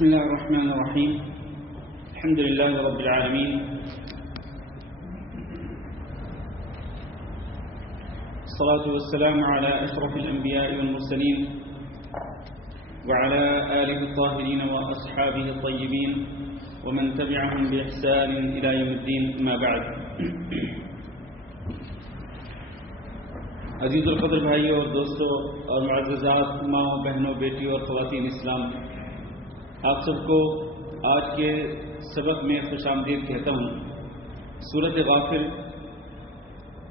بسم الله الرحمن الرحيم الحمد لله رب العالمين الصلاة والسلام على أشرف الأنبياء والمرسلين وعلى آله الطاهرين وأصحابه الطيبين ومن تبعهم بإحسان إلى يوم الدين ما بعد. عزیز القدر بھائیوں اور دوستوں اور معززات ماؤں بہنوں بیٹیوں اور خواتین اسلام، آپ سب کو آج کے سبق میں خوش آمدید کہتا ہوں. سورۃ غافر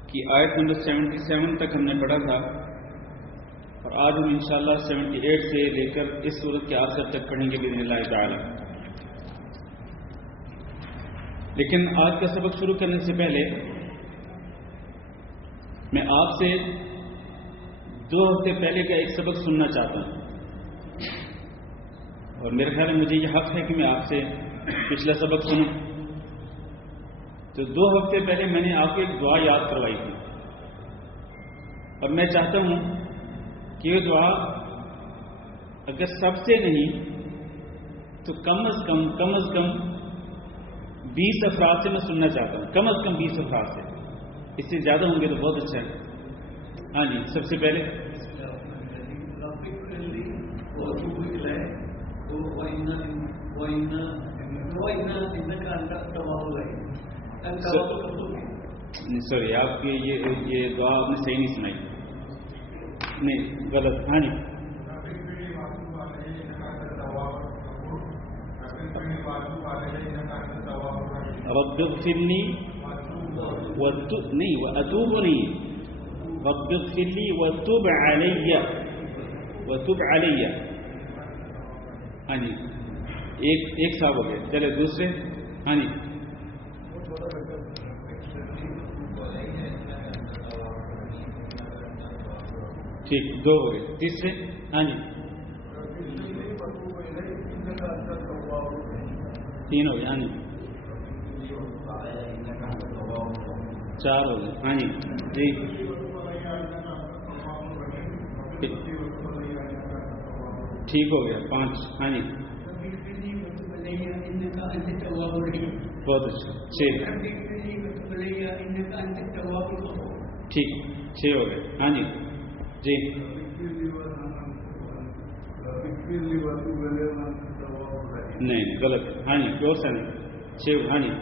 کی آیت نمبر 77 تک ہم نے پڑھا تھا اور آج ہم انشاءاللہ 78 سے لے کر اس سورت کے آخر تک پڑھیں گے باذن اللہ تعالی. لیکن آج کا سبق شروع کرنے سے پہلے میں آپ سے 2 ہفتے پہلے کا ایک سبق سننا چاہتا ہوں، اور میرے خیال میں مجھے یہ حق ہے کہ میں آپ سے پچھلا سبق سنوں. تو 2 ہفتے پہلے میں نے آپ کو ایک دعا یاد کروائی تھی، اور میں چاہتا ہوں کہ یہ دعا اگر سب سے نہیں تو کم از کم 20 افراد سے میں سننا چاہتا ہوں. کم از کم 20 افراد سے، اس سے زیادہ ہوں گے تو بہت اچھا ہے. ہاں جی، سب سے پہلے سوری، آپ کی یہ دعا آپ نے صحیح نہیں سنائی، نہیں غلط. ہاں جی، رب اغفر لی نہیں واتوب نہیں، رب اغفر لی وتب علی، وتب علی. ہاں جی، ایک صاحب ہو گئے. چلے دوسرے. ہاں جی، ٹھیک، 2 ہو گئے. تیسرے. ہاں جی، 3 ہو گئے. ہاں جی، 4 ہو گئے. ہاں جی جی، ٹھیک ہو گیا. 5. ہاں جی، بہت اچھا. 6. ٹھیک، 6 ہو گئے. ہاں جی جی، نہیں غلط. ہاں جی، اور سا نہیں. 6. ہاں جی،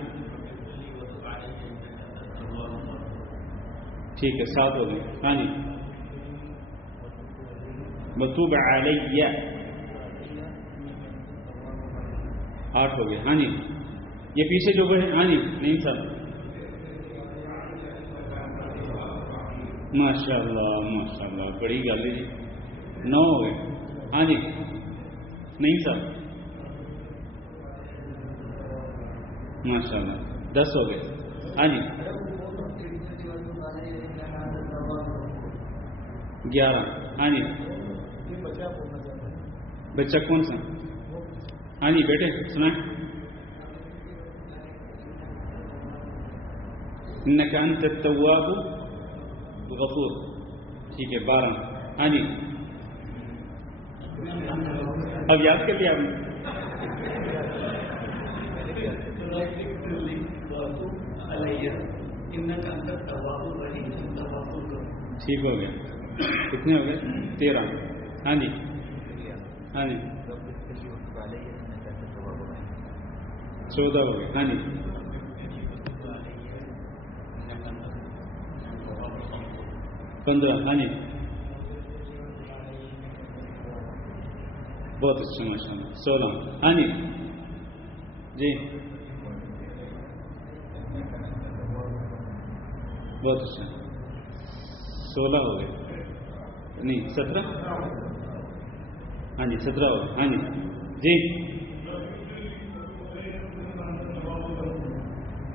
ٹھیک ہے. 7 ہو گئے. ہاں جی، وتوب علی. 8 ہو گئے. ہاں جی، یہ پیچھے جو ہے. ہاں جی، نہیں سر، ماشاء اللہ بڑی گل ہے جی. 9 ہو گئے. ہاں جی، نہیں سر، ماشاء اللہ. 10 ہو گئے. ہاں جی، 11. ہاں جی، بچہ کون سا؟ ہاں جی بیٹے سنائیں. انک انت التواب الغفور. ٹھیک ہے. 12. ہاں جی، اب یاد کر لیا آپ نے. ٹھیک ہو گیا. کتنے ہو گئے؟ 13. ہاں جی، ہاں جی، 14 ہو گئے. ہاں جی، 15. ہاں جی، بہت اچھا ماشاء اللہ. 16. ہاں جی جی، بہت اچھا. 16 ہو گئے. نہیں 17. ہاں جی، 17 ہو گئے. ہاں جی جی،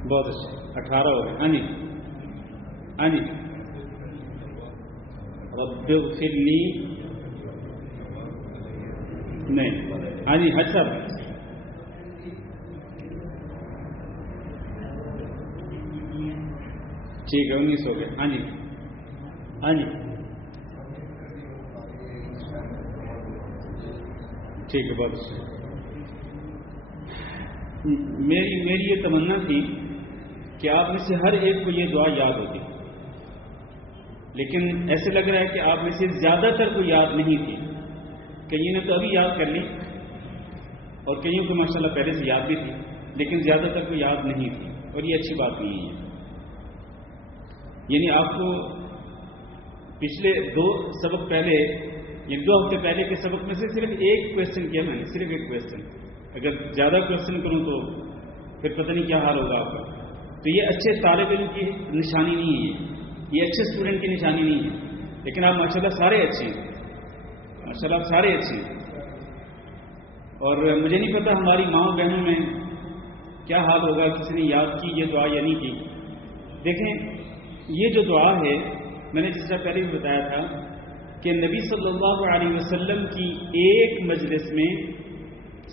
بہت اچھا. 18 ہو گئے. ہاں جی، ہاں جی، رب اغفر لی. نہیں. ہاں جی، حج صاحب. ٹھیک ہے. 19 ہو گئے. ہاں جی، ہاں جی، ٹھیک ہے. بہت اچھا. میری یہ تمنا تھی کہ آپ میں سے ہر ایک کو یہ دعا یاد ہوتی، لیکن ایسے لگ رہا ہے کہ آپ میں سے زیادہ تر کو یاد نہیں تھی. کئیوں نے تو ابھی یاد کر لی اور کئیوں کو ماشاءاللہ پہلے سے یاد بھی تھی، لیکن زیادہ تر کو یاد نہیں تھی، اور یہ اچھی بات نہیں ہے. یعنی آپ کو پچھلے 2 سبق پہلے، یعنی 2 ہفتے پہلے کے سبق میں سے صرف ایک کویشچن کیا میں نے، صرف ایک کویشچن. اگر زیادہ کویشچن کروں تو پھر پتہ نہیں کیا حال ہوگا آپ کا. تو یہ اچھے طالب علم کی نشانی نہیں ہے، یہ اچھے اسٹوڈنٹ کی نشانی نہیں ہے. لیکن آپ ماشاءاللہ سارے اچھے ہیں، ماشاءاللہ آپ سارے اچھے ہیں. اور مجھے نہیں پتا ہماری ماؤں بہنوں میں کیا حال ہوگا، کسی نے یاد کی یہ دعا یا نہیں کی. دیکھیں یہ جو دعا ہے، میں نے جس طرح پہلے بھی بتایا تھا کہ نبی صلی اللہ علیہ وسلم کی ایک مجلس میں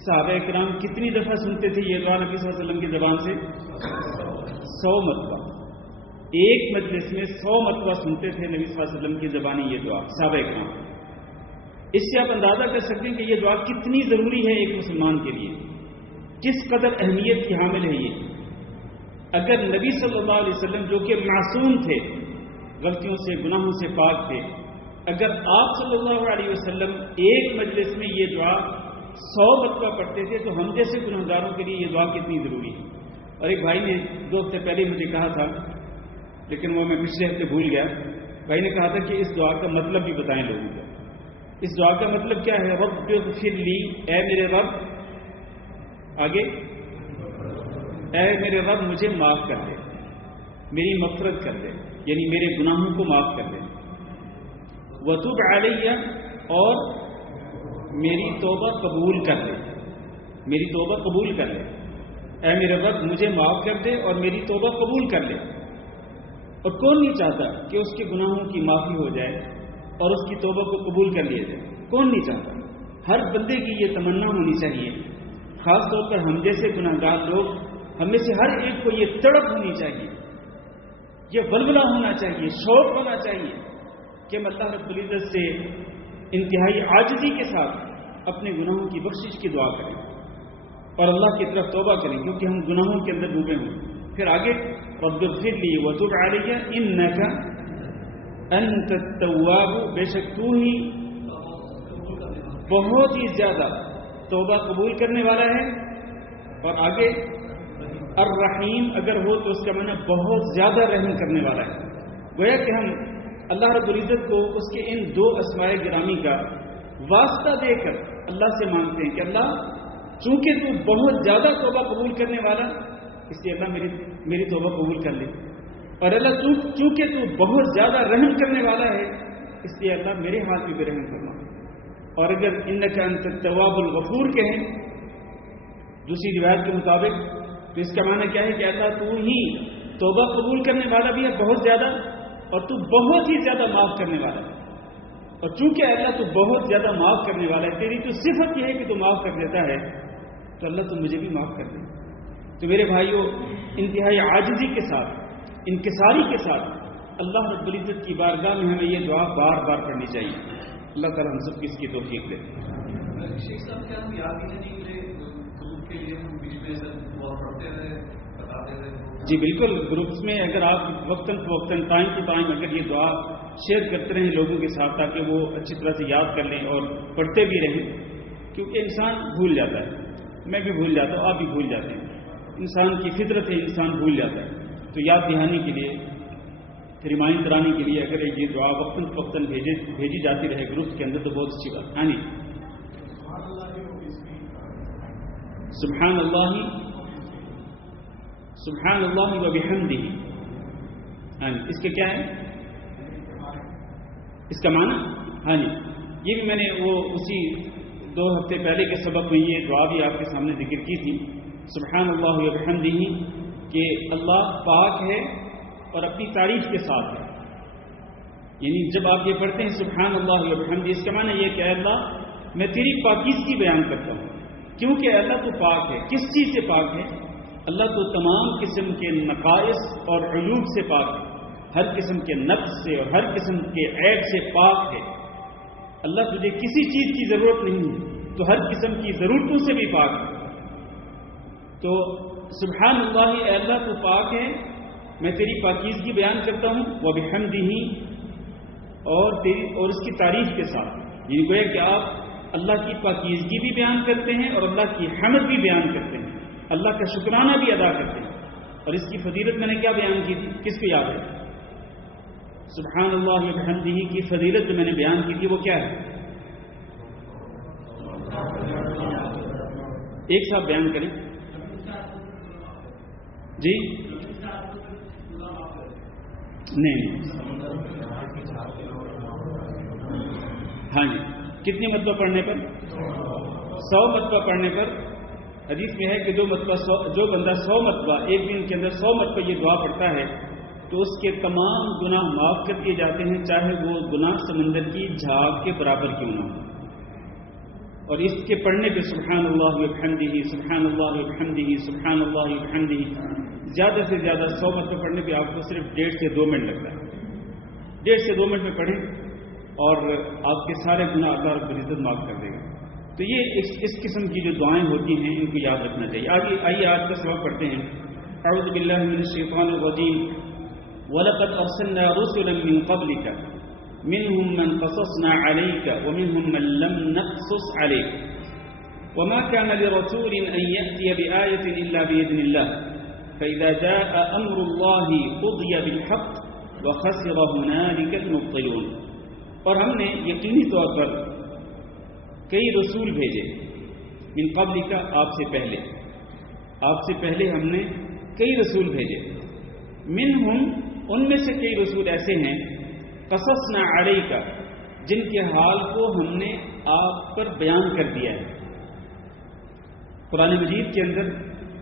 صحابہ کرام کتنی دفعہ سنتے تھے یہ دعا نبی صلی اللہ علیہ وسلم کی زبان سے؟ 100 مرتبہ. ایک مجلس میں 100 مرتبہ سنتے تھے نبی صلی اللہ علیہ وسلم کی زبانی یہ دعا صحابہ کرام. اس سے آپ اندازہ کر سکتے ہیں کہ یہ دعا کتنی ضروری ہے ایک مسلمان کے لیے، کس قدر اہمیت کی حامل ہے یہ. اگر نبی صلی اللہ علیہ وسلم جو کہ معصوم تھے، غلطیوں سے گناہوں سے پاک تھے، اگر آپ صلی اللہ علیہ وسلم ایک مجلس میں یہ دعا 100 مرتبہ پڑھتے تھے تو ہم جیسے گنہگاروں کے لیے یہ دعا کتنی ضروری ہے. اور ایک بھائی نے 2 ہفتے پہلے مجھے کہا تھا، لیکن وہ میں پچھلے ہفتے بھول گیا. بھائی نے کہا تھا کہ اس دعا کا مطلب بھی بتائیں لوگوں کو. اس دعا کا مطلب کیا ہے؟ رب اغفر لی، اے میرے رب، آگے اے میرے رب مجھے معاف کر دے، میری مغفرت کر دے، یعنی میرے گناہوں کو معاف کر دے. وتوب علیہ، اور میری توبہ قبول کر لے، میری توبہ قبول کر لے. اے میرے رب مجھے معاف کر دے اور میری توبہ قبول کر لے. اور کون نہیں چاہتا کہ اس کے گناہوں کی معافی ہو جائے اور اس کی توبہ کو قبول کر لیا جائے؟ کون نہیں چاہتا؟ ہر بندے کی یہ تمنا ہونی چاہیے، خاص طور پر ہم جیسے گناہگار لوگ، ہم میں سے ہر ایک کو یہ تڑپ ہونی چاہیے، یہ ولولہ ہونا چاہیے، شوق ہونا چاہیے کہ ہم اللہ رب العزت سے انتہائی عاجزی کے ساتھ اپنے گناہوں کی بخشش کی دعا کریں اور اللہ کی طرف توبہ کریں، کیونکہ ہم گناہوں کے اندر ڈوبے ہوئے. پھر آگے رب اغفر لی وتب علیہ انک انت التواب، بے شک تو ہی بہت ہی زیادہ توبہ قبول کرنے والا ہے. اور آگے الرحیم اگر ہو تو اس کا معنی بہت زیادہ رحم کرنے والا ہے. گویا کہ ہم اللہ رب العزت کو اس کے ان 2 اسماء گرامی کا واسطہ دے کر اللہ سے مانگتے ہیں کہ اللہ چونکہ تو بہت زیادہ توبہ قبول کرنے والا، اس لیے اللہ میری توبہ قبول کر لے. اور اللہ چونکہ تو بہت زیادہ رحم کرنے والا ہے، اس لیے اللہ میرے ہاتھ میں بھی رحم کرنا. اور اگر انک انت التواب الغفور کہیں دوسری روایت کے مطابق، تو اس کا معنی کیا ہے کہ اللہ تو ہی توبہ قبول کرنے والا بھی ہے بہت زیادہ، اور تو بہت ہی زیادہ معاف کرنے والا ہے. اور چونکہ اللہ تو بہت زیادہ معاف کرنے والا ہے، تیری تو صفت یہ ہے کہ تو معاف کر دیتا ہے، تو اللہ تو مجھے بھی معاف کر دے. تو میرے بھائیوں، انتہائی عاجزی کے ساتھ، انکساری کے ساتھ اللہ رب العزت کی بارگاہ میں ہمیں یہ دعا بار بار پڑھنی چاہیے. اللہ تعالیٰ ہم سب کی اس کی توفیق دے. شیخ صاحب کیا ہم یاد ہی نہیں ملے گروپ کے لیے ہم بیچ میں دعا پڑھتے رہے، بتاتے رہے؟ جی بالکل، گروپس میں اگر آپ وقتاً فوقتاً ٹائم ٹو ٹائم اگر یہ دعا شیئر کرتے رہیں لوگوں کے ساتھ تاکہ وہ اچھی طرح سے یاد کر لیں اور پڑھتے بھی رہیں، کیونکہ انسان بھول جاتا ہے، میں بھی بھول جاتا ہوں، آپ بھی بھول جاتے ہیں، انسان کی فطرت ہے، انسان بھول جاتا ہے. تو یاد دہانی کے لیے، ریمائنڈ کرانے کے لیے اگر یہ دعا وقتاً فوقتاً بھیجی جاتی رہے گروپس کے اندر تو بہت اچھی بات. ہاں جی، سبحان اللہ سبحان اللہ و بحمدہ. ہاں جی، اس کا کیا ہے، اس کا معنی؟ ہاں جی، یہ بھی میں نے وہ اسی 2 ہفتے پہلے کے سبق میں یہ دعا بھی آپ کے سامنے ذکر کی تھی. سبحان اللہ و بحمدہ، کہ اللہ پاک ہے اور اپنی تعریف کے ساتھ ہے. یعنی جب آپ یہ پڑھتے ہیں سبحان اللہ و بحمدہ، اس کا معنی یہ کہ اے اللہ میں تیری پاکیزگی بیان کرتا ہوں، کیونکہ اللہ تو پاک ہے. کس چیز سے پاک ہے؟ اللہ تو تمام قسم کے نقائص اور عیوب سے پاک ہے، ہر قسم کے نقص سے اور ہر قسم کے عیب سے پاک ہے. اللہ تجھے کسی چیز کی ضرورت نہیں ہے، تو ہر قسم کی ضرورتوں سے بھی پاک ہے. تو سبحان اللہ، اے اللہ تو پاک ہے، میں تیری پاکیزگی بیان کرتا ہوں، وبحمدہ، اور اس کی تعریف کے ساتھ، یہ گویا کہ آپ اللہ کی پاکیزگی بھی بیان کرتے ہیں اور اللہ کی حمد بھی بیان کرتے ہیں، اللہ کا شکرانہ بھی ادا کرتے ہیں. اور اس کی فضیلت میں نے کیا بیان کی تھی؟ کس کو یاد ہے؟ سبحان اللہ وبحمدہ کی فضیلت جو میں نے بیان کی تھی وہ کیا ہے؟ ایک ساتھ بیان کریں جی. نہیں، ہاں جی. کتنی مرتبہ پڑھنے پر؟ 100 مرتبہ پڑھنے پر. حدیث میں ہے کہ جو بندہ 100 مرتبہ ایک دن کے اندر 100 مرتبہ یہ دعا پڑھتا ہے تو اس کے تمام گناہ معاف کر دیے جاتے ہیں، چاہے وہ گناہ سمندر کی جھاگ کے برابر کیوں نہ ہو. اور اس کے پڑھنے پہ سبحان اللہ وبحمدہ، سبحان اللہ وبحمدہ، سبحان اللہ وبحمدہ زیادہ سے زیادہ 100 مرتبہ پڑھنے پہ آپ کو صرف 1.5 سے 2 منٹ لگتا ہے. 1.5 سے 2 منٹ میں پڑھیں اور آپ کے سارے گناہ اللہ رب العزت معاف کر دے گا. تو یہ اس قسم کی جو دعائیں ہوتی ہیں ان کو یاد رکھنا چاہیے. آئیے آج کا سبق پڑھتے ہیں. اعوذ باللہ من الشیطان الرجیم. وَلَقَدْ أَرْسَلْنَا رُسُلًا مِّن قَبْلِكَ مِنْهُمْ مَنْ قَصَصْنَا عَلَيْكَ وَمِنْهُمْ مَنْ لَمْ نَقْصُصْ عَلَيْكَ وَمَا كَانَ لِرَسُولٍ أَنْ يَأْتِيَ بِآيَةٍ إِلَّا بِإِذْنِ اللَّهِ فَإِذَا جَاءَ أَمْرُ اللَّهِ قُضِيَ بِالْحَقِّ وَخَسِرَ هُنَالِكَ الْمُبْطِلُونَ. اور ہم نے یقینی طور پر کئی رسول بھیجے. من قبل کا، آپ سے پہلے ہم نے کئی رسول بھیجے. منہم، ان میں سے کئی رسول ایسے ہیں، قصصنا علیک، جن کے حال کو ہم نے آپ پر بیان کر دیا ہے. قرآن مجید کے اندر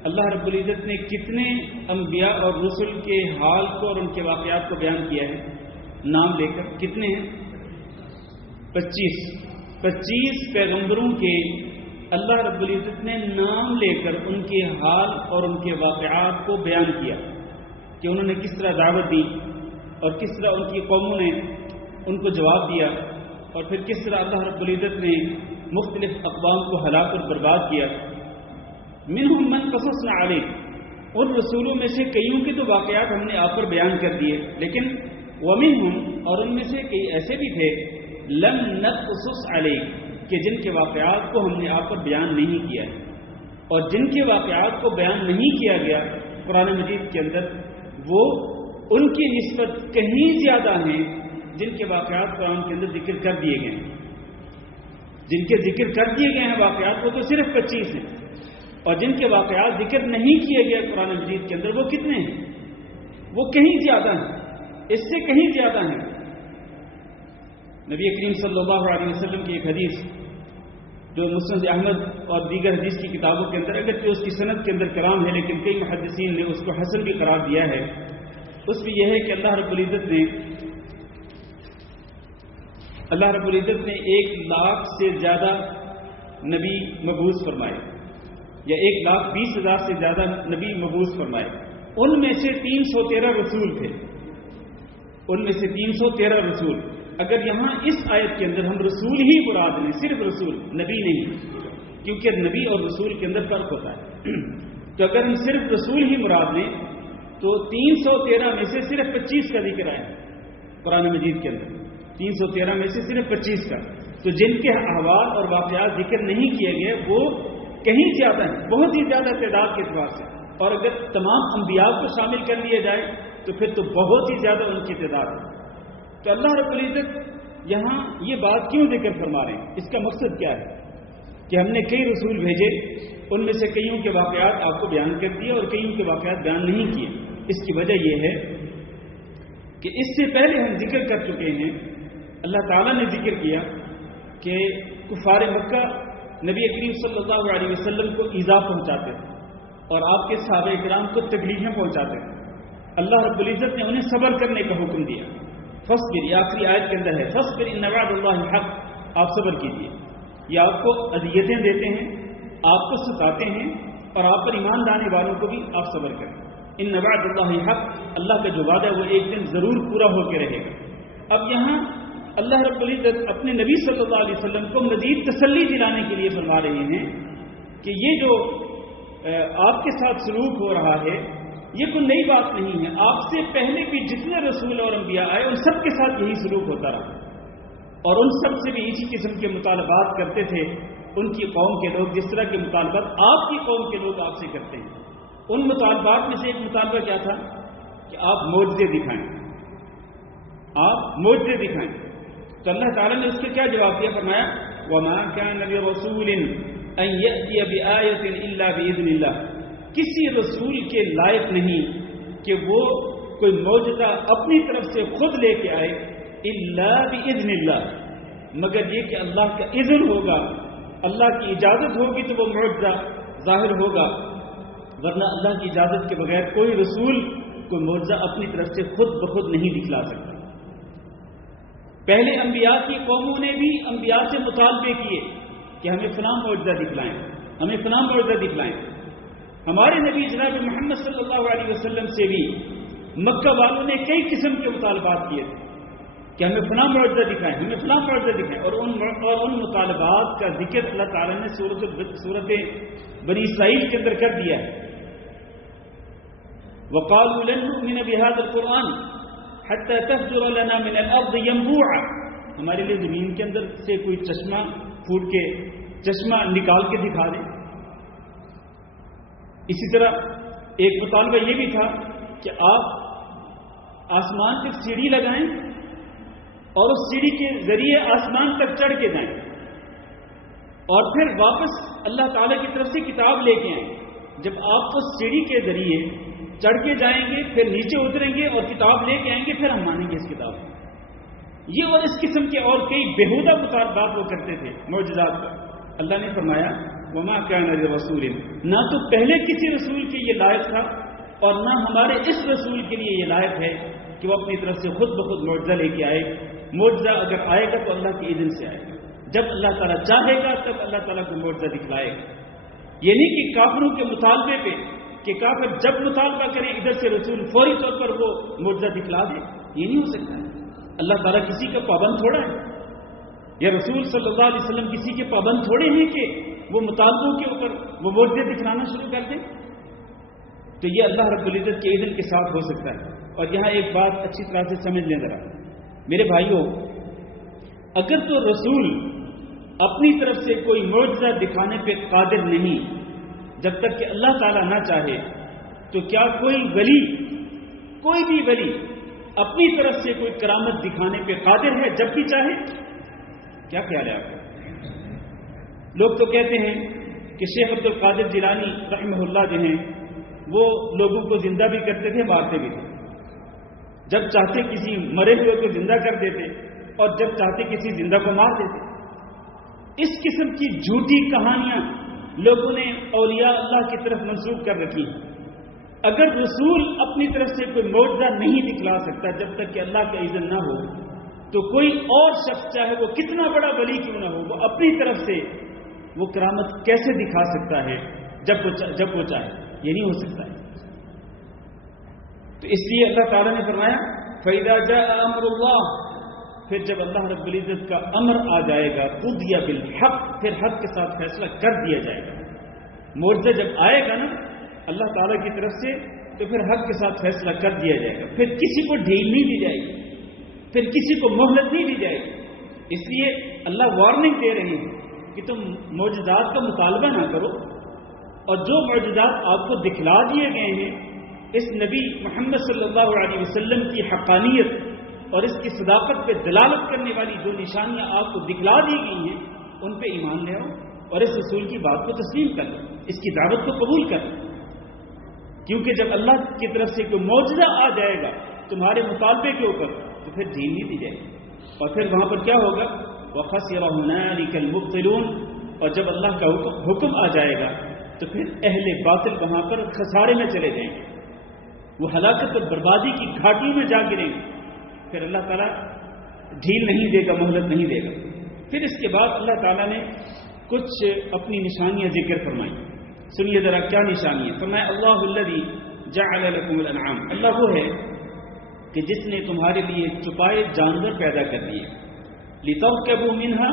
اللہ رب العزت نے کتنے انبیاء اور رسل کے حال کو اور ان کے واقعات کو بیان کیا ہے نام لے کر؟ کتنے ہیں؟ 25 پیغمبروں کے اللہ رب العزت نے نام لے کر ان کے حال اور ان کے واقعات کو بیان کیا کہ انہوں نے کس طرح دعوت دی اور کس طرح ان کی قوموں نے ان کو جواب دیا اور پھر کس طرح اللہ رب العزت نے مختلف اقوام کو ہلاک اور برباد کیا. منہم من قصصنا علیک، ان رسولوں میں سے کئیوں کے تو واقعات ہم نے آپ پر بیان کر دیے، لیکن ومنہم، اور ان میں سے کئی ایسے بھی تھے لم نقصص علیک، کہ جن کے واقعات کو ہم نے آپ پر بیان نہیں کیا ہے. اور جن کے واقعات کو بیان نہیں کیا گیا قرآن مجید کے اندر، وہ ان کی نسبت کہیں زیادہ ہیں جن کے واقعات قرآن کے اندر ذکر کر دیے گئے ہیں. جن کے ذکر کر دیے گئے ہیں واقعات وہ تو صرف 25 ہیں، اور جن کے واقعات ذکر نہیں کیے گئے قرآن مجید کے اندر وہ کتنے ہیں؟ وہ کہیں زیادہ ہیں، اس سے کہیں زیادہ ہیں. نبی کریم صلی اللہ علیہ وسلم کی ایک حدیث جو مسند احمد اور دیگر حدیث کی کتابوں کے اندر، اگرچہ اس کی سند کے اندر کلام ہے لیکن کئی محدثین نے اس کو حسن بھی قرار دیا ہے، اس میں یہ ہے کہ اللہ رب العزت نے 1 لاکھ سے زیادہ نبی مبعوث فرمائے، یا 1,20,000 سے زیادہ نبی مبعوث فرمائے. ان میں سے 313 رسول تھے. ان میں سے 313 رسول. اگر یہاں اس آیت کے اندر ہم رسول ہی مراد لیں، صرف رسول، نبی نہیں، کیونکہ نبی اور رسول کے اندر فرق ہوتا ہے، تو اگر ہم صرف رسول ہی مراد لیں تو 313 میں سے صرف 25 کا ذکر آیا قرآن مجید کے اندر. 313 میں سے صرف 25 کا. تو جن کے احوال اور واقعات ذکر نہیں کیے گئے وہ کہیں زیادہ ہیں، بہت ہی زیادہ تعداد کے اعتبار سے. اور اگر تمام انبیاء کو شامل کر لیا جائے تو پھر تو بہت ہی زیادہ ان کی تعداد ہے. تو اللہ رب العزت یہاں یہ بات کیوں ذکر فرما رہے ہیں؟ اس کا مقصد کیا ہے کہ ہم نے کئی رسول بھیجے، ان میں سے کئیوں کے واقعات آپ کو بیان کر دیے اور کئیوں کے واقعات بیان نہیں کیے. اس کی وجہ یہ ہے کہ اس سے پہلے ہم ذکر کر چکے ہیں، اللہ تعالیٰ نے ذکر کیا کہ کفار مکہ نبی کریم صلی اللہ علیہ وسلم کو ایذا پہنچاتے تھے اور آپ کے صحابہ کرام کو تکلیفیں پہنچاتے تھے. اللہ رب العزت نے انہیں صبر کرنے کا حکم دیا. فصبر، یہ آخری آیت کے اندر ہے، فصبر ان وعد اللہ حق، آپ صبر کیجیے. یہ آپ کو اذیتیں دیتے ہیں، آپ کو ستاتے ہیں، اور آپ پر ایمان لانے والوں کو بھی آپ صبر کریں. ان وعد اللہ حق، اللہ کا جو وعدہ ہے وہ ایک دن ضرور پورا ہو کے رہے گا. اب یہاں اللہ رب العزت اپنے نبی صلی اللہ علیہ وسلم کو مزید تسلی دلانے کے لیے فرما رہے ہیں کہ یہ جو آپ کے ساتھ سلوک ہو رہا ہے یہ کوئی نئی بات نہیں ہے. آپ سے پہلے بھی جتنے رسول اور انبیاء آئے ان سب کے ساتھ یہی سلوک ہوتا رہا اور ان سب سے بھی اسی قسم کے مطالبات کرتے تھے ان کی قوم کے لوگ جس طرح کے مطالبات آپ کی قوم کے لوگ آپ سے کرتے ہیں. ان مطالبات میں سے ایک مطالبہ کیا تھا کہ آپ معجزے دکھائیں, آپ معجزے دکھائیں. تو اللہ تعالیٰ نے اس کے کیا جواب دیا؟ فرمایا وَمَا كَانَ لِرَسُولٍ أَن يَأْتِيَ بِآيَةٍ إِلَّا بِإِذْنِ اللَّهِ. کسی رسول کے لائق نہیں کہ وہ کوئی معجزہ اپنی طرف سے خود لے کے آئے الا باذن اللہ, مگر یہ کہ اللہ کا اذن ہوگا, اللہ کی اجازت ہوگی تو وہ معجزہ ظاہر ہوگا, ورنہ اللہ کی اجازت کے بغیر کوئی رسول کوئی معجزہ اپنی طرف سے خود بخود نہیں دکھلا سکتا. پہلے انبیاء کی قوموں نے بھی انبیاء سے مطالبے کیے کہ ہمیں فلاں معجزہ دکھلائیں, ہمیں فلاں معجزہ دکھلائیں. ہمارے نبی جناب محمد صلی اللہ علیہ وسلم سے بھی مکہ والوں نے کئی قسم کے مطالبات کیے تھے کہ ہمیں فلاں معجزہ دکھائیں, ہمیں فلاں معجزہ دکھائیں. اور ان مطالبات کا ذکر اللہ تعالیٰ نے سورت بنی اسرائیل کے اندر کر دیا ہے. وَقَالُوا لَن نُؤْمِنَ بِهَذَا الْقُرْآنِ حَتَّى تَفْجُرَ لَنَا مِنَ الْأَرْضِ يَنبُوعًا. ہمارے لیے زمین کے اندر سے کوئی چشمہ پھوٹ کے چشمہ نکال کے دکھا دیں. اسی طرح ایک مطالبہ یہ بھی تھا کہ آپ آسمان پہ سیڑھی لگائیں اور اس سیڑھی کے ذریعے آسمان تک چڑھ کے جائیں اور پھر واپس اللہ تعالیٰ کی طرف سے کتاب لے کے آئیں. جب آپ اس سیڑھی کے ذریعے چڑھ کے جائیں گے پھر نیچے اتریں گے اور کتاب لے کے آئیں گے پھر ہم مانیں گے اس کتاب کو. یہ اور اس قسم کے اور کئی بےہودہ مطالبات وہ کرتے تھے معجزات پر. اللہ نے فرمایا وما كان لرسول, نہ تو پہلے کسی رسول کے یہ لائق تھا اور نہ ہمارے اس رسول کے لیے یہ لائق ہے کہ وہ اپنی طرف سے خود بخود معجزہ لے کے آئے. معجزہ اگر آئے گا تو اللہ کے اذن سے آئے گا, جب اللہ تعالیٰ چاہے گا تب اللہ تعالیٰ کو معجزہ دکھلائے گا. یہ نہیں کہ کافروں کے مطالبے پہ کہ کافر جب مطالبہ کریں ادھر سے رسول فوری طور پر وہ معجزہ دکھلا دے, یہ نہیں ہو سکتا. اللہ تعالیٰ کسی کا پابند تھوڑا ہے, یا رسول صلی اللہ علیہ وسلم کسی کے پابند تھوڑے ہیں کہ وہ مطالبوں کے اوپر وہ معجزے دکھلانا شروع کر دیں. تو یہ اللہ رب العزت کے اذن کے ساتھ ہو سکتا ہے. اور یہاں ایک بات اچھی طرح سے سمجھ لیں ذرا میرے بھائیوں, اگر تو رسول اپنی طرف سے کوئی معجزہ دکھانے پہ قادر نہیں جب تک کہ اللہ تعالیٰ نہ چاہے, تو کیا کوئی ولی, کوئی بھی ولی اپنی طرف سے کوئی کرامت دکھانے پہ قادر ہے جب بھی چاہے؟ کیا خیال ہے آپ کا؟ لوگ تو کہتے ہیں کہ شیخ عبد القادر جیلانی رحمہ اللہ جو ہیں وہ لوگوں کو زندہ بھی کرتے تھے, مارتے بھی تھے. جب چاہتے کسی مرے ہوئے کو زندہ کر دیتے اور جب چاہتے کسی زندہ کو مار دیتے. اس قسم کی جھوٹی کہانیاں لوگوں نے اولیاء اللہ کی طرف منسوخ کر رکھی. اگر رسول اپنی طرف سے کوئی معجزہ نہیں دکھلا سکتا جب تک کہ اللہ کا اذن نہ ہو, تو کوئی اور شخص چاہے وہ کتنا بڑا ولی کیوں نہ ہو وہ اپنی طرف سے وہ کرامت کیسے دکھا سکتا ہے جب وہ چاہے؟ یہ نہیں ہو سکتا ہے. تو اس لیے اللہ تعالیٰ نے فرمایا فَإِذَا جَاءَ أَمْرُ اللَّهِ, پھر جب اللہ رب العزت کا امر آ جائے گا قُضِيَ بِالْحَقِّ, پھر حق کے ساتھ فیصلہ کر دیا جائے گا. معجزہ جب آئے گا نا اللہ تعالیٰ کی طرف سے تو پھر حق کے ساتھ فیصلہ کر دیا جائے گا. پھر کسی کو ڈھیل نہیں دی جائے گی, پھر کسی کو مہلت نہیں دی جائے گی. اس لیے اللہ وارننگ دے رہے ہیں کہ تم معجزات کا مطالبہ نہ کرو, اور جو معجزات آپ کو دکھلا دیے گئے ہیں اس نبی محمد صلی اللہ علیہ وسلم کی حقانیت اور اس کی صداقت پہ دلالت کرنے والی جو نشانیاں آپ کو دکھلا دی گئی ہیں ان پہ ایمان لے آؤ اور اس رسول کی بات کو تسلیم کر لو, اس کی دعوت کو قبول کر لو. کیونکہ جب اللہ کی طرف سے کوئی معجزہ آ جائے گا تمہارے مطالبے کے اوپر تو پھر ڈھیل نہیں دی جائے گی. اور پھر وہاں پر کیا ہوگا وَخَسِرَ هُنَالِكَ الْمُبْطِلُونَ, اور جب اللہ کا حکم آ جائے گا تو پھر اہل باطل وہاں پر خسارے میں چلے جائیں گے, وہ ہلاکت اور بربادی کی گھاٹیوں میں جا گریں گے. پھر اللہ تعالیٰ ڈھیل نہیں دے گا, مہلت نہیں دے گا. پھر اس کے بعد اللہ تعالیٰ نے کچھ اپنی نشانیاں ذکر فرمائی. سنیے ذرا کیا نشانی ہے. فرمایا اللہ الذی جعل لکم الانعام, اللہ وہ ہے کہ جس نے تمہارے لیے چپائے جانور پیدا کر دیے. لترکبوا منها,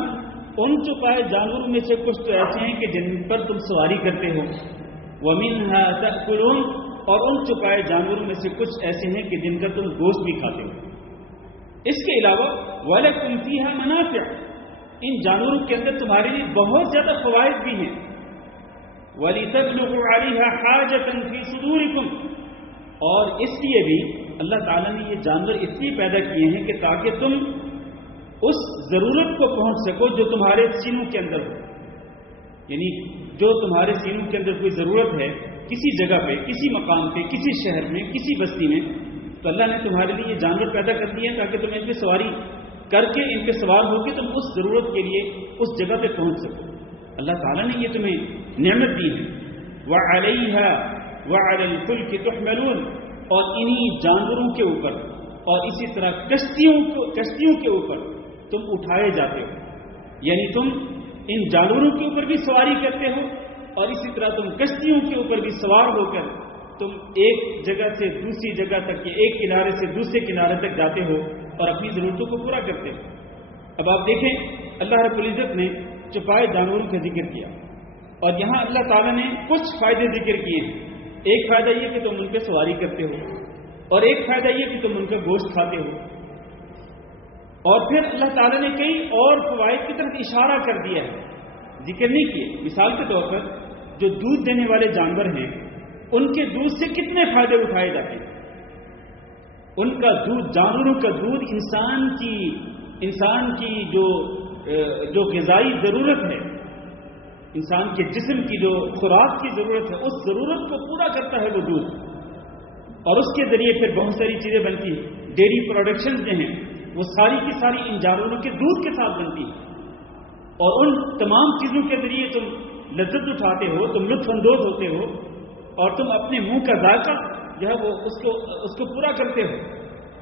ان چپائے جانوروں میں سے کچھ تو ایسے ہیں کہ جن پر تم سواری کرتے ہو. وَمِنْهَا تَأْكُلُونَ اور ان چپائے جانوروں میں سے کچھ ایسے ہیں کہ جن کا تم گوشت بھی کھاتے ہو۔ اس کے علاوہ وَلَكُمْ فِيهَا مَنَافِعُ ان جانوروں کے اندر تمہارے لیے بہت زیادہ فوائد بھی ہیں۔ وَلِتَبْلُغُوا عَلَيْهَا حَاجَةً فِي صُدُورِكُمْ اور اس لیے بھی اللہ تعالیٰ نے یہ جانور اس لیے پیدا کیے ہیں کہ تاکہ تم اس ضرورت کو پہنچ سکو جو تمہارے سینوں کے اندر ہو، یعنی جو تمہارے سینوں کے اندر کوئی ضرورت ہے کسی جگہ پہ، کسی مقام پہ، کسی شہر میں، کسی بستی میں، تو اللہ نے تمہارے لیے یہ جانور پیدا کر دیے ہیں تاکہ تم ان پہ سواری کر کے ان پہ سوار ہو کے تم اس ضرورت کے لیے اس جگہ پہ پہنچ سکو۔ اللہ تعالیٰ نے یہ تمہیں نعمت دی ہے۔ وَعَلَيْهَا وَعَلَى الْفُلْكِ تُحْمَلُونَ اور انہی جانوروں کے اوپر اور اسی طرح کشتیوں کے اوپر تم اٹھائے جاتے ہو، یعنی تم ان جانوروں کے اوپر بھی سواری کرتے ہو اور اسی طرح تم کشتیوں کے اوپر بھی سوار ہو کر تم ایک جگہ سے دوسری جگہ تک یا ایک کنارے سے دوسرے کنارے تک جاتے ہو اور اپنی ضرورتوں کو پورا کرتے ہو۔ اب آپ دیکھیں اللہ رب العزت نے چپائے جانوروں کا ذکر کیا اور یہاں اللہ تعالیٰ نے کچھ فائدے ذکر کیے ہیں۔ ایک فائدہ یہ کہ تم ان پہ سواری کرتے ہو اور ایک فائدہ یہ کہ تم ان کا گوشت کھاتے ہو، اور پھر اللہ تعالیٰ نے کئی اور فوائد کی طرف اشارہ کر دیا ہے، ذکر نہیں کیے۔ مثال کے طور پر جو دودھ دینے والے جانور ہیں ان کے دودھ سے کتنے فائدے اٹھائے جاتے ہیں۔ ان کا دودھ، جانوروں کا دودھ انسان کی جو غذائی ضرورت ہے، انسان کے جسم کی جو خوراک کی ضرورت ہے، اس ضرورت کو پورا کرتا ہے وہ دودھ، اور اس کے ذریعے پھر بہت ساری چیزیں بنتی ہیں۔ ڈیری پروڈکشن جو ہیں وہ ساری کی ساری ان جانوروں کے دودھ کے ساتھ بنتی ہے، اور ان تمام چیزوں کے ذریعے تم لذت اٹھاتے ہو، تم لطف اندوز ہوتے ہو، اور تم اپنے منہ کا ذائقہ جو ہے وہ اس کو پورا کرتے ہو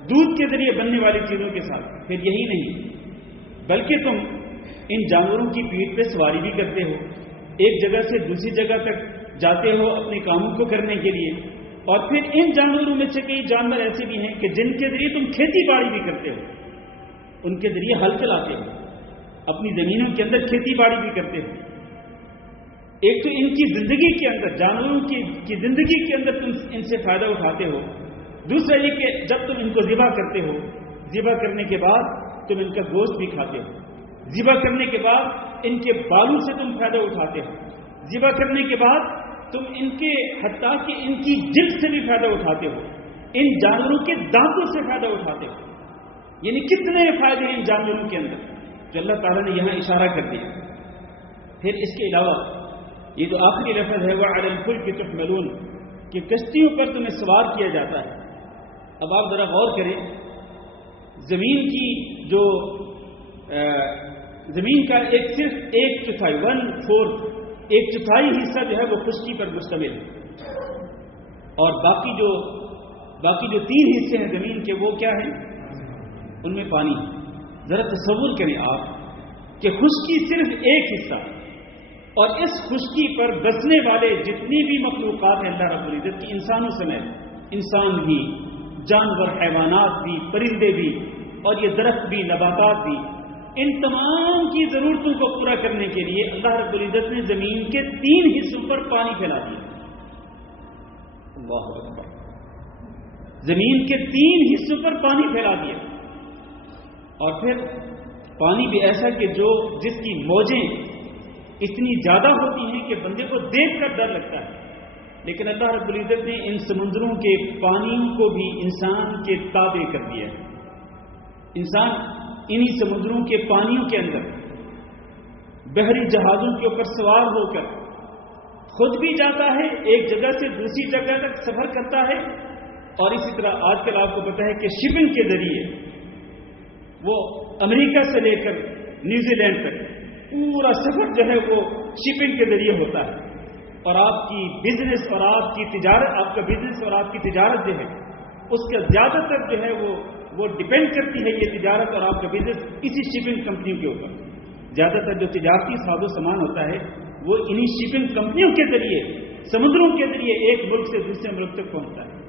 دودھ کے ذریعے بننے والی چیزوں کے ساتھ۔ پھر یہی نہیں بلکہ تم ان جانوروں کی پیٹھ پہ سواری بھی کرتے ہو، ایک جگہ سے دوسری جگہ تک جاتے ہو اپنے کاموں کو کرنے کے لیے، اور پھر ان جانوروں میں سے کئی جانور ایسے بھی ہیں کہ جن کے ذریعے تم کھیتی باڑی بھی کرتے ہو، ان کے ذریعے ہل چلاتے ہو، اپنی زمینوں کے اندر کھیتی باڑی بھی کرتے ہو۔ ایک تو ان کی زندگی کے اندر، جانوروں کی زندگی کے اندر تم ان سے فائدہ اٹھاتے ہو، دوسرا یہ کہ جب تم ان کو ذبح کرتے ہو، ذبح کرنے کے بعد تم ان کا گوشت بھی کھاتے ہو، ذبح کرنے کے بعد ان کے بالوں سے تم فائدہ اٹھاتے ہو، ذبح کرنے کے بعد تم ان کے حتیٰ کہ ان کی جلد سے بھی فائدہ اٹھاتے ہو، ان جانوروں کے دانتوں سے فائدہ اٹھاتے ہو۔ یعنی کتنے فائدے ہیں ان جانوروں کے اندر جو اللہ تعالیٰ نے یہاں اشارہ کر دیا۔ پھر اس کے علاوہ یہ جو آخری لفظ ہے وہ علی الفلک تحملون، کہ کشتیوں پر تمہیں سوار کیا جاتا ہے۔ اب آپ ذرا غور کریں، زمین کی جو زمین کا صرف ایک چوتھائی 1/4 ایک چوتھائی حصہ جو ہے وہ خشکی پر مشتمل ہے، اور باقی جو 3 حصے ہیں زمین کے وہ کیا ہیں؟ ان میں پانی۔ ذرا تصور کریں آپ کہ خشکی صرف ایک حصہ، اور اس خشکی پر بسنے والے جتنی بھی مخلوقات ہیں اللہ رب العزت کی، انسانوں سمیت، انسان بھی، جانور، حیوانات بھی، پرندے بھی، اور یہ درخت بھی، نباتات بھی، ان تمام کی ضرورتوں کو پورا کرنے کے لیے اللہ رب العزت نے زمین کے 3 حصوں پر پانی پھیلا دیا۔ اللہ اکبر، زمین کے 3 حصوں پر پانی پھیلا دیا، اور پھر پانی بھی ایسا کہ جس کی موجیں اتنی زیادہ ہوتی ہیں کہ بندے کو دیکھ کر ڈر لگتا ہے، لیکن اللہ رب العزت نے ان سمندروں کے پانی کو بھی انسان کے تابع کر دیا ہے۔ انسان انہی سمندروں کے پانیوں کے اندر بحری جہازوں کے اوپر سوار ہو کر خود بھی جاتا ہے، ایک جگہ سے دوسری جگہ تک سفر کرتا ہے، اور اسی طرح آج کل آپ کو پتا ہے کہ شپنگ کے ذریعے وہ امریکہ سے لے کر نیوزی لینڈ تک پورا سفر جو ہے وہ شپنگ کے ذریعے ہوتا ہے، اور آپ کی بزنس اور آپ کی تجارت، آپ کا بزنس اور آپ کی تجارت جو ہے اس کا زیادہ تر جو ہے وہ ڈپینڈ کرتی ہے، یہ تجارت اور آپ کا بزنس اسی شپنگ کمپنیوں کے اوپر۔ زیادہ تر جو تجارتی ساز و سامان ہوتا ہے وہ انہی شپنگ کمپنیوں کے ذریعے، سمندروں کے ذریعے ایک ملک سے دوسرے ملک تک پہنچتا ہے۔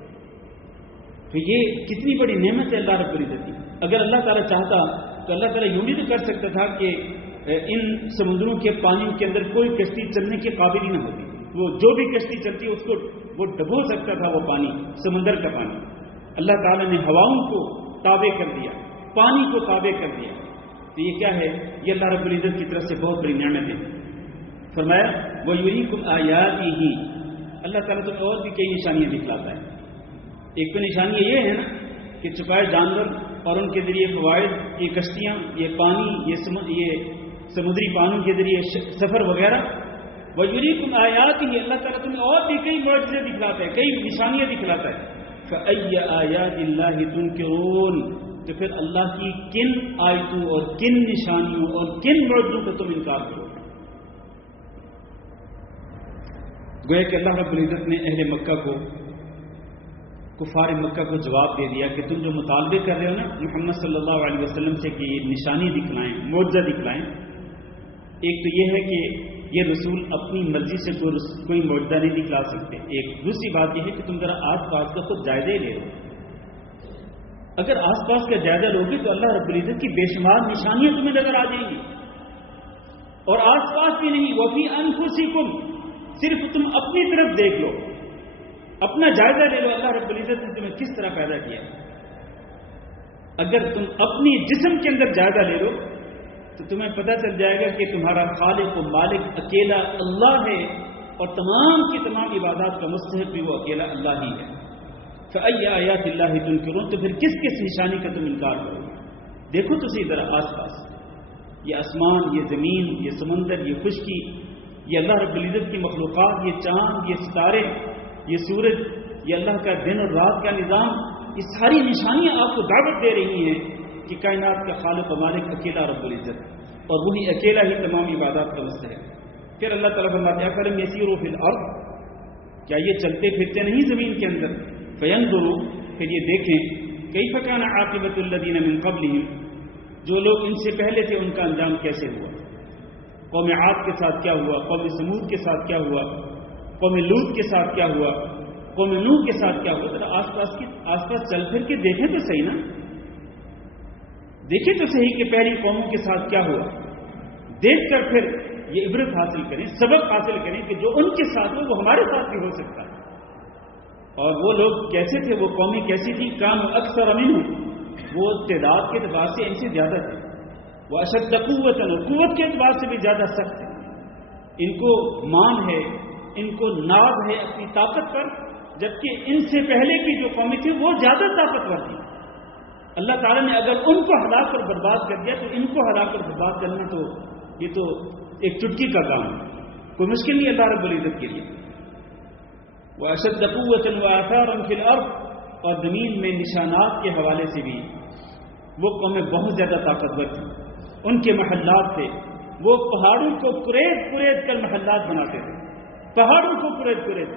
تو یہ کتنی بڑی نعمت ہے اللہ رب العزت کی۔ اگر اللہ تعالیٰ چاہتا تو اللہ تعالیٰ یوں بھی تو کر سکتا تھا کہ ان سمندروں کے پانیوں کے اندر کوئی کشتی چلنے کے قابل ہی نہ ہوتی، وہ جو بھی کشتی چلتی اس کو وہ ڈبو سکتا تھا وہ پانی، سمندر کا پانی. اللہ تعالیٰ نے ہواؤں کو تابع کر دیا، پانی کو تابع کر دیا. تو یہ کیا ہے؟ یہ اللہ رب العزت کی طرف سے بہت بڑی نعمت ہے. فرمایا وَيُرِيكُمْ آيَاتِهِ، اللہ تعالیٰ تمہیں اور بھی کئی نشانیاں دکھلاتا ہے. ایک تو نشانی یہ ہے نا کہ چھپائے جانور اور ان کے ذریعے فوائد، یہ کشتیاں، یہ پانی، یہ سمندری پانوں کے ذریعے سفر وغیرہ. وَيُرِيكُمْ آيَاتِهِ، اللہ تعالیٰ تمہیں اور بھی کئی معجزے دکھلاتا ہے، کئی نشانیاں دکھلاتا ہے. فَأَيَّ آيَاتِ اللَّهِ تُنْكِرُونَ، تو پھر اللہ کی کن آیتوں اور کن نشانیوں اور کن معجزوں کا تم انکار کرو. گویا کہ اللہ رب العزت نے اہل مکہ کو، کفار مکہ کو جواب دے دیا کہ تم جو مطالبے کر رہے ہو نا محمد صلی اللہ علیہ وسلم سے کہ یہ نشانی دکھلائیں، معجزہ دکھلائیں. ایک تو یہ ہے کہ یہ رسول اپنی مرضی سے کوئی معجزہ نہیں دکھلا سکتے. ایک دوسری بات یہ ہے کہ تم ذرا آس پاس کا خود جائزہ لے لو. اگر آس پاس کا جائزہ لوگے تو اللہ رب العزت کی بے شمار نشانیاں تمہیں نظر آ جائیں گی. اور آس پاس بھی نہیں، وفی انفسکم، صرف تم اپنی طرف دیکھ لو، اپنا جائزہ لے لو اللہ رب العزت نے تمہیں کس طرح پیدا کیا. اگر تم اپنی جسم کے اندر جائزہ لے لو تو تمہیں پتہ چل جائے گا کہ تمہارا خالق و مالک اکیلا اللہ ہے اور تمام کی تمام عبادات کا مستحق بھی وہ اکیلا اللہ ہی ہے. فَأَيَّ آیَاتِ اللَّهِ تُنْکِرُونَ، تو پھر کس کس نشانی کا تم انکار کرو گے. دیکھو تو صحیح ذرا آس پاس، یہ آسمان، یہ زمین، یہ سمندر، یہ خشکی، یہ اللہ رب العزت کی مخلوقات، یہ چاند، یہ ستارے، یہ سورج، یہ اللہ کا دن اور رات کا نظام، یہ ساری نشانیاں آپ کو دعوت دے رہی ہیں کہ کائنات کا خالق و مالک اکیلا رب العزت اور وہی اکیلا ہی تمام عبادات کا مستحق. پھر اللہ تعالیٰ فرماتے ہیں فَلَمْ يَسِيرُوا فِي الْأَرْضِ، کیا یہ چلتے پھرتے نہیں زمین کے اندر؟ فَيَنْظُرُوا، پھر یہ دیکھیں كَيْفَ كَانَ عَاقِبَةُ الَّذِينَ مِنْ قَبْلِهِمْ، جو لوگ ان سے پہلے تھے ان کا انجام کیسے ہوا. قوم عاد کے ساتھ کیا ہوا، قوم سمود کے ساتھ کیا ہوا، قوم لوط کے ساتھ کیا ہوا، قوم نوح کے ساتھ کیا ہوا. ذرا آس پاس چل پھر کے دیکھیں تو صحیح نا، دیکھیں تو صحیح کہ پہلی قوموں کے ساتھ کیا ہوا. دیکھ کر پھر یہ عبرت حاصل کریں، سبق حاصل کریں کہ جو ان کے ساتھ ہو وہ ہمارے ساتھ بھی ہو سکتا ہے. اور وہ لوگ کیسے تھے، وہ قومی کیسی تھی؟ کام اکثر امین، وہ تعداد کے اعتبار سے ان سے زیادہ تھے. وہ اشد قوت، قوت کے اعتبار سے بھی زیادہ سخت ہے. ان کو مان ہے، ان کو ناز ہے اپنی طاقت پر، جبکہ ان سے پہلے کی جو قومیں تھیں وہ زیادہ طاقتور تھی. اللہ تعالیٰ نے اگر ان کو ہلاک کر برباد کر دیا تو ان کو ہلاک کر برباد کرنا تو یہ تو ایک چٹکی کا کام ہے، کوئی مشکل نہیں اللہ رب العزت کے لیے. وہ اشد قوت وآثارا فی الارض، اور زمین میں نشانات کے حوالے سے بھی وہ قومیں بہت زیادہ طاقتور تھیں. ان کے محلات تھے، وہ پہاڑوں کو کریت کر محلات بناتے تھے، پہاڑوں کو کریت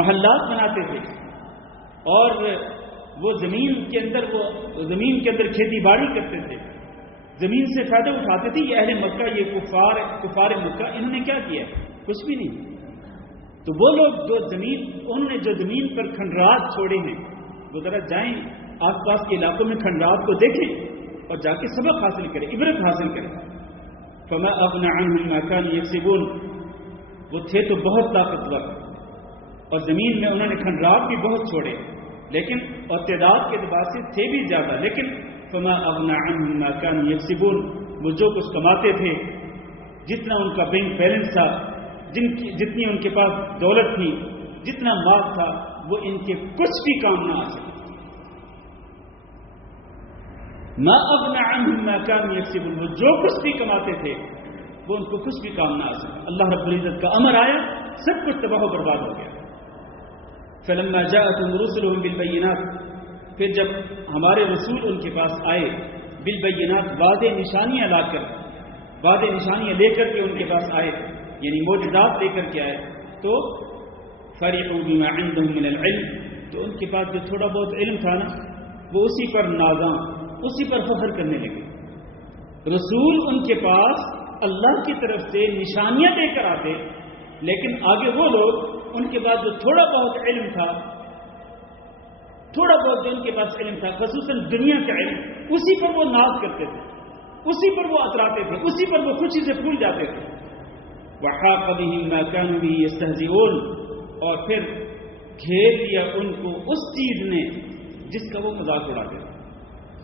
محلات بناتے تھے. اور وہ زمین کے اندر کھیتی باڑی کرتے تھے، زمین سے فائدہ اٹھاتے تھے. یہ اہل مکہ، یہ کفار مکہ، انہوں نے کیا کیا؟ کچھ بھی نہیں. تو وہ لوگ انہوں نے جو زمین پر کھنڈرات چھوڑے ہیں، وہ ذرا جائیں آس پاس کے علاقوں میں کھنڈرات کو دیکھیں اور جا کے سبق حاصل کریں، عبرت حاصل کریں. فما اغنى عنهم ما كانوا يكسبون، وہ تھے تو بہت طاقتور اور زمین میں انہوں نے کھنڈرات بھی بہت چھوڑے، لیکن اور تعداد کے اعتبار سے تھے بھی زیادہ، لیکن فما اغنى عنهم ما كانوا يكسبون، وہ جو کچھ کماتے تھے، جتنا ان کا بینک بیلنس تھا، جتنی ان کے پاس دولت تھی، جتنا مال تھا، وہ ان کے کچھ بھی کام نہ آ سکے. ما اغنى عنهم ما كانوا يكسبون، وہ جو کچھ بھی کماتے تھے وہ ان کو کچھ بھی کام نہ آ سکے. اللہ رب العزت کا امر آیا، سب کچھ تباہ و برباد ہو گیا. فلما جاءتهم رسلهم بالبينات، پھر جب ہمارے رسول ان کے پاس آئے، بالبينات، واضح نشانیاں لا کر، واضح نشانیاں لے کر کے ان کے پاس آئے، یعنی معجزات لے کر کے آئے، تو فرحوا بما عندهم من العلم، تو ان کے پاس جو تھوڑا بہت علم تھا نا، وہ اسی پر نازاں، اسی پر فخر کرنے لگے. رسول ان کے پاس اللہ کی طرف سے نشانیاں دے کر آتے، لیکن آگے وہ لوگ ان کے پاس جو تھوڑا بہت علم تھا، تھوڑا بہت جو ان کے پاس علم تھا، خصوصاً دنیا کا علم، اسی پر وہ ناز کرتے تھے، اسی پر وہ اتراتے تھے، اسی پر وہ خوشی سے پھول جاتے تھے. وحاق بهم ما كانوا به يستهزئون، اور پھر گھیر لیا ان کو اس چیز نے جس کا وہ مذاق اڑاتے تھے.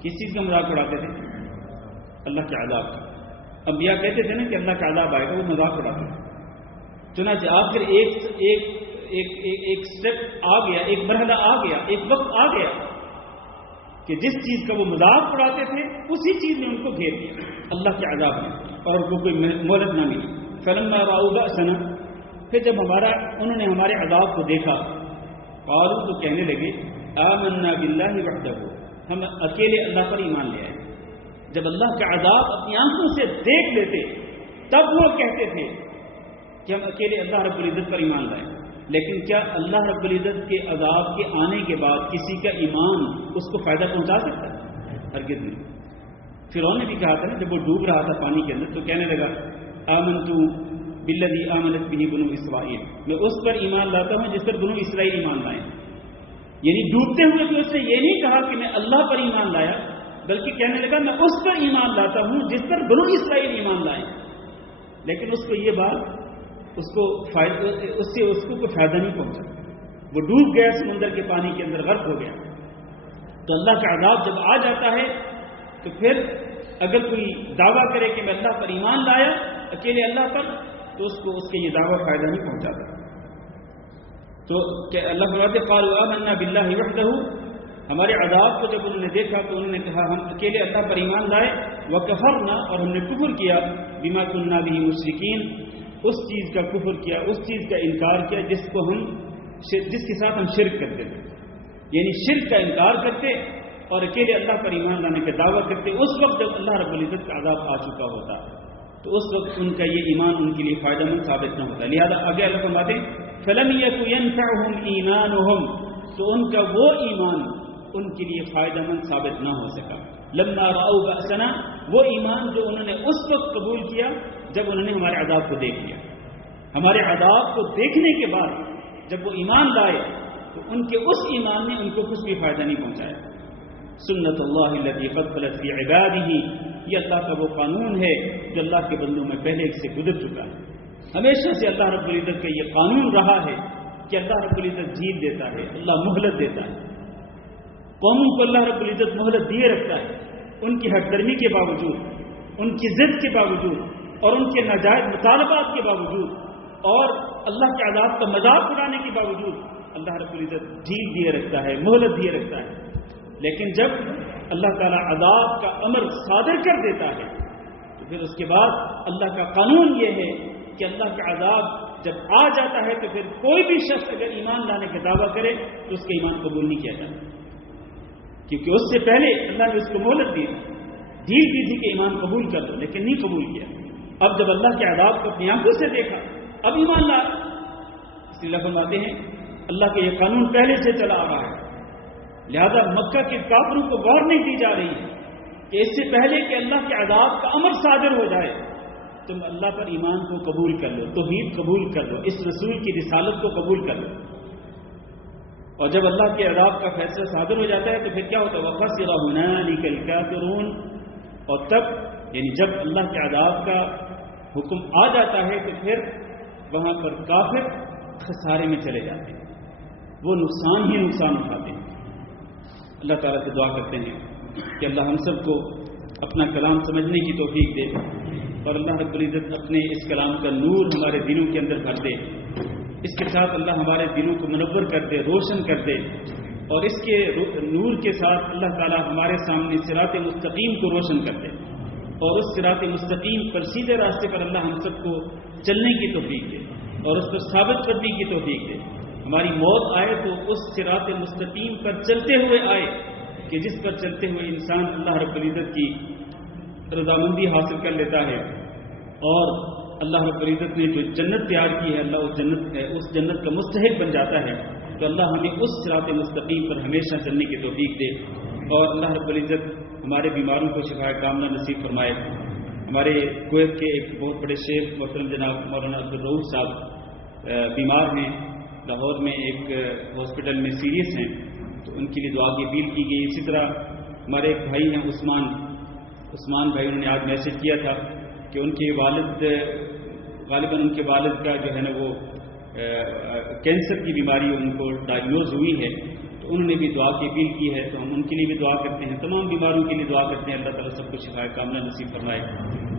کس چیز کا مذاق اڑاتے تھے؟ اللہ کے عذاب کا. انبیاء کہتے تھے نا کہ اللہ کا عذاب آئے گا، وہ مذاق اڑاتے تھے. چنانچہ آخر ایک سٹیپ آ گیا، ایک مرحلہ آ گیا، ایک وقت آ گیا کہ جس چیز کا وہ مذاق اڑاتے تھے اسی چیز نے ان کو گھیر دیا اللہ کے عذاب میں، اور ان کو کوئی مہلت نہ ملی. فلما رأوا بأسنا، پھر جب انہوں نے ہمارے عذاب کو دیکھا، قالوا، تو کہنے لگے آمنا باللہ وحدہ، ہم اکیلے اللہ پر ایمان لے آئے. جب اللہ کا عذاب اپنی آنکھوں سے دیکھ لیتے تب وہ کہتے تھے کہ ہم اکیلے اللہ رب العزت پر ایمان لائیں. لیکن کیا اللہ رب العزت کے عذاب کے آنے کے بعد کسی کا ایمان اس کو فائدہ پہنچا سکتا ہے؟ ہرگز نہیں. فرعون نے بھی کہا تھا نا، جب وہ ڈوب رہا تھا پانی کے اندر تو کہنے لگا آمنت بالذی آمنت به بنو اسرائیل، میں اس پر ایمان لاتا ہوں جس پر بنو اسرائیل ایمان لائیں. یعنی ڈوبتے ہوئے بھی اس نے یہ نہیں کہا کہ میں اللہ پر ایمان لایا، بلکہ کہنے لگا میں اس پر ایمان لاتا ہوں جس پر بنو اسرائیل ایمان لائیں. لیکن اس کو یہ بات اس کو کوئی فائدہ نہیں پہنچا. وہ ڈوب گیا سمندر کے پانی کے اندر، غرق ہو گیا. تو اللہ کا عذاب جب آ جاتا ہے تو پھر اگر کوئی دعویٰ کرے کہ میں اللہ پر ایمان لایا اکیلے اللہ پر، تو اس کو اس کے یہ دعویٰ فائدہ نہیں پہنچاتا. تو کہ اللہ فرماتے قالوا آمنا باللہ وحدہ، ہمارے عذاب کو جب انہوں نے دیکھا تو انہوں نے کہا ہم اکیلے اللہ پر ایمان لائے. وکفرنا، اور ہم نے کفر کیا، بما کنا بہ مشرکین، اس چیز کا کفر کیا، اس چیز کا انکار کیا جس کے ساتھ ہم شرک کرتے تھے. یعنی شرک کا انکار کرتے اور اکیلے اللہ پر ایمان لانے کا دعویٰ کرتے اس وقت جب اللہ رب العزت کا عذاب آ چکا ہوتا تو اس وقت ان کا یہ ایمان ان کے لیے فائدہ مند ثابت نہ ہوتا. لہذا آگے اللہ فرماتے ہیں فَلَمْ يَكُ يَنْفَعُهُمْ إِيمَانُهُمْ، تو ان کا وہ ایمان ان کے لیے فائدہ مند ثابت نہ ہو سکا. لَمَّا رَأَوْا بَأْسَنَا، وہ ایمان جو انہوں نے اس وقت قبول کیا جب انہوں نے ہمارے عذاب کو دیکھ لیا. ہمارے عذاب کو دیکھنے کے بعد جب وہ ایمان لائے تو ان کے اس ایمان نے ان کو کچھ بھی فائدہ نہیں پہنچایا. سنت اللہ التی قد خلت فی عبادہ، یہ اللہ کا وہ قانون ہے جو اللہ کے بندوں میں پہلے سے گزر چکا ہے. ہمیشہ سے اللہ رب العزت کا یہ قانون رہا ہے کہ اللہ رب العزت ڈھیل دیتا ہے، اللہ مہلت دیتا ہے. قوموں کو اللہ رب العزت مہلت دیے رکھتا ہے، ان کی ہٹ درمی کے باوجود، ان کی ضد کے باوجود اور ان کے ناجائز مطالبات کے باوجود اور اللہ کے عذاب کا مذاق اڑانے کے باوجود اللہ رب العزت ڈھیل دیے رکھتا ہے، مہلت دیے رکھتا ہے. لیکن جب اللہ تعالیٰ عذاب کا امر صادر کر دیتا ہے تو پھر اس کے بعد اللہ کا قانون یہ ہے کہ اللہ کا عذاب جب آ جاتا ہے تو پھر کوئی بھی شخص اگر ایمان لانے کا دعویٰ کرے تو اس کا ایمان قبول نہیں کیا جاتا، کیونکہ اس سے پہلے اللہ نے اس کو مہلت دی، ڈھیل دی تھی کہ ایمان قبول کر دو، لیکن نہیں قبول کیا. اب جب اللہ کے عذاب کو اپنی آنکھوں سے دیکھا اب ایمان لا. اس لیے فرماتے ہیں اللہ کا یہ قانون پہلے سے چلا آ رہا ہے. لہذا مکہ کے کافروں کو غور نہیں دی جا رہی ہے کہ اس سے پہلے کہ اللہ کے عذاب کا امر صادر ہو جائے تم اللہ پر ایمان کو قبول کر لو، توحید قبول کر لو، اس رسول کی رسالت کو قبول کر لو. اور جب اللہ کے عذاب کا فیصلہ صادر ہو جاتا ہے تو پھر کیا ہوتا ہے وَخَسِرَ هُنَالِكَ الْكَافِرُونَ، اور تب یعنی جب اللہ کے عذاب کا حکم آ جاتا ہے تو پھر وہاں پر کافر خسارے میں چلے جاتے ہیں، وہ نقصان ہی نقصان اٹھاتے ہیں. اللہ تعالیٰ سے دعا کرتے ہیں کہ اللہ ہم سب کو اپنا کلام سمجھنے کی توفیق دے اور اللہ رب العزت اپنے اس کلام کا نور ہمارے دلوں کے اندر بھر دے. اس کے ساتھ اللہ ہمارے دلوں کو منور کر دے، روشن کر دے، اور اس کے نور کے ساتھ اللہ تعالیٰ ہمارے سامنے صراط مستقیم کو روشن کر دے اور اس صراط مستقیم پر سیدھے راستے پر اللہ ہم سب کو چلنے کی توفیق دے اور اس پر ثابت کرنے کی توفیق دے. ہماری موت آئے تو اس صراط مستقیم پر چلتے ہوئے آئے کہ جس پر چلتے ہوئے انسان اللہ رب العزت کی رضامندی حاصل کر لیتا ہے اور اللہ رب العزت نے جو جنت تیار کی ہے اللہ اس جنت کا مستحق بن جاتا ہے. تو اللہ ہمیں اس صراط مستقیم پر ہمیشہ چلنے کی توفیق دے اور اللہ رب العزت ہمارے بیماروں کو شفا کاملہ نصیب فرمائے. ہمارے کویت کے ایک بہت بڑے شیخ محترم جناب مولانا عبدالرؤوف صاحب بیمار ہیں، لاہور میں ایک ہاسپٹل میں سیریس ہیں، تو ان کے لیے دعا کی اپیل کی گئی. اسی طرح ہمارے ایک بھائی ہیں عثمان بھائی، انہوں نے آج میسج کیا تھا کہ ان کے والد غالباً ان کے والد کا جو ہے نا وہ کینسر کی بیماری ان کو ڈائگنوز ہوئی ہے، تو انہوں نے بھی دعا کی اپیل کی ہے، تو ہم ان کے لیے بھی دعا کرتے ہیں، تمام بیماروں کے لیے دعا کرتے ہیں، اللہ تعالیٰ سب کو شفا کاملہ نصیب فرمائے،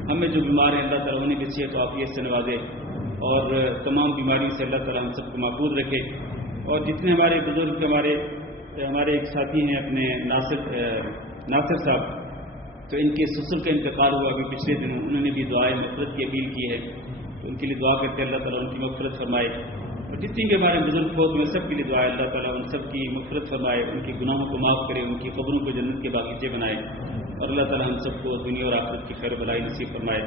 ہمیں جو بیمار ہیں اللہ تعالیٰ انہیں بھی صحت و عافیت سے نوازے، اور تمام بیماریوں سے اللہ تعالیٰ ہم سب کو محفوظ رکھے۔ اور جتنے ہمارے بزرگ ہمارے ایک ساتھی ہیں اپنے ناصر صاحب، تو ان کے سسر کا انتقال ہوا ابھی پچھلے دنوں، انہوں نے بھی دعائیں مغفرت کی اپیل کی ہے، تو ان کے لیے دعا کرتے اللہ تعالیٰ ان کی مغفرت فرمائے، اور جتنی بھی ہمارے بزرگ فوت ہوئے سب کے لیے دعائیں اللہ تعالیٰ ان سب کی مغفرت فرمائے، ان کے گناہوں کو معاف کرے، ان کی قبروں کو جنت کے باغیچے بنائے، اور اللہ تعالیٰ ہم سب کو دنیا اور آخرت کی خیر بلائی نصیب فرمائے،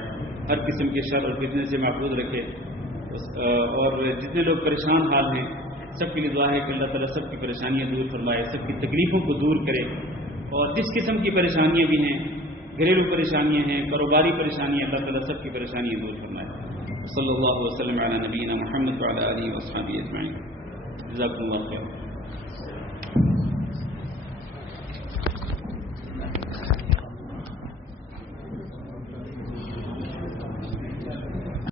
ہر قسم کے شر اور فتنے سے محفوظ رکھے، اور جتنے لوگ پریشان حال ہیں سب کے لیے دعا ہے کہ اللہ تعالیٰ سب کی پریشانیاں دور فرمائے، سب کی تکلیفوں کو دور کرے، اور جس قسم کی پریشانیاں بھی ہیں، گھریلو پریشانیاں ہیں، کاروباری پریشانیاں، اللہ تعالیٰ سب کی پریشانیاں دور فرمائے۔ صلی اللہ وسلم علی نبینا محمد وعلی آلہ وصحبہ اجمعین۔ جزاکم اللہ خیر۔